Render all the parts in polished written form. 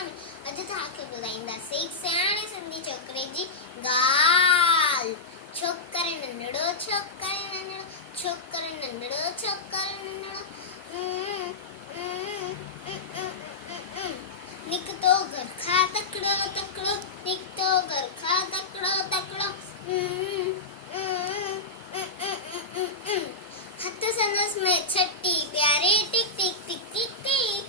स्वामी अज तव्हांखे ॿुधाईंदासीं हिकु सियाणे सिंधी छोकिरे जी ॻाल्हि। छोकिरे नंढड़ो छोकिरे नंढड़ो निकतो घर खां तकड़ो निकतो घर खां तकड़ो हथ संदस में छठी प्यारी टिक टिक टिक टिक टिक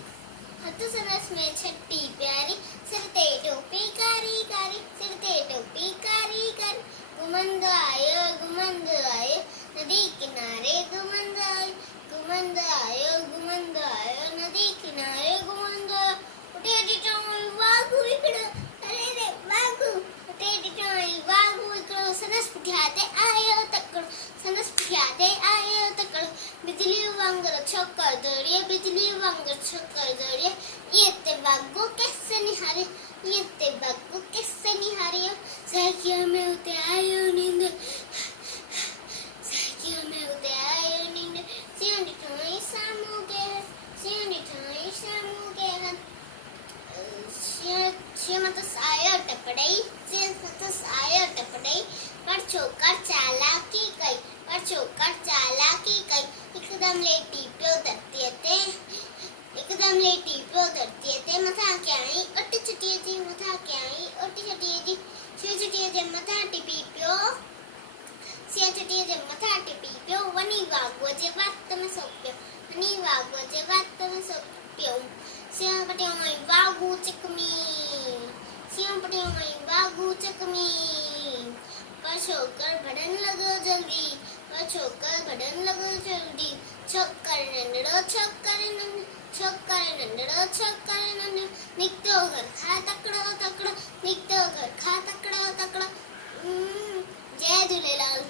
हथ संदस में छठी प्यारी सिर ते टोपी कारी सिर ते टोपी कारी घुमंदो आयो नदी किनारे घुमंदो आयो नदी किनारे घुमंदो उठे टिटोई वागू हिकड़ो अरे रे वागू उठे टिटोई वागू हिकड़ो संदस पुठियां आयो तकड़ो बिजली वांगर छोकर दौड़िए ये ते वागू कैसे निहारियो साकिया में उते आयो नींद सियानी ठाई सामू के मत आयो टपड़ई पर छोकर चालाकी कई एकदम लेटी पियो धरती ते मथा के आई ओटी छटिए जी शिव छटिए जे मथा टिपी पियो वनी वागुअ जे वात में सोपियो सिया पटियोई वागू चकमी पर छोकर भड़न लगो जल्दी छोकर नंढड़ो निकतो घर खा तकड़ो जय झूलेलाल।